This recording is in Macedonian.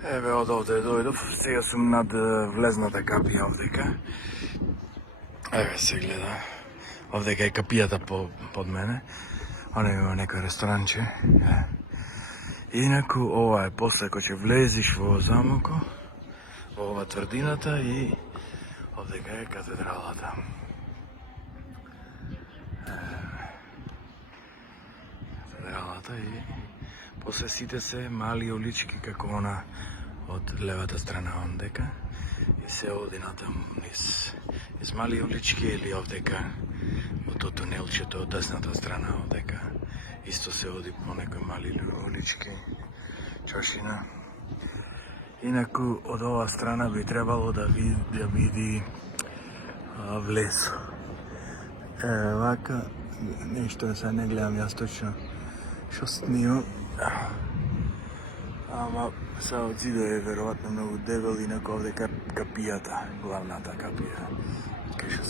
Еве од овде дојдов, сега сум над влезната капија овдека. Еве се гледа. Овдека е капијата под мене. Оне има некој ресторанче. Инаку ова е после кој ќе влезиш во замоко, во ова тврдината и овдека е катедралата. Катедралата и после сите се мали улички како она од левата страна ондека и се оди натаму низ. Из мали улички или овдека во тоа тунелчето од десната страна овдека исто се оди по некои мали улички, чашина. Инаку од ова страна би требало да види влез. Вака нешто се не гледам јас точно што снимам. Ама се од зидо е веројатно многу дебел, инаку овдека капијата, главната капија, кај што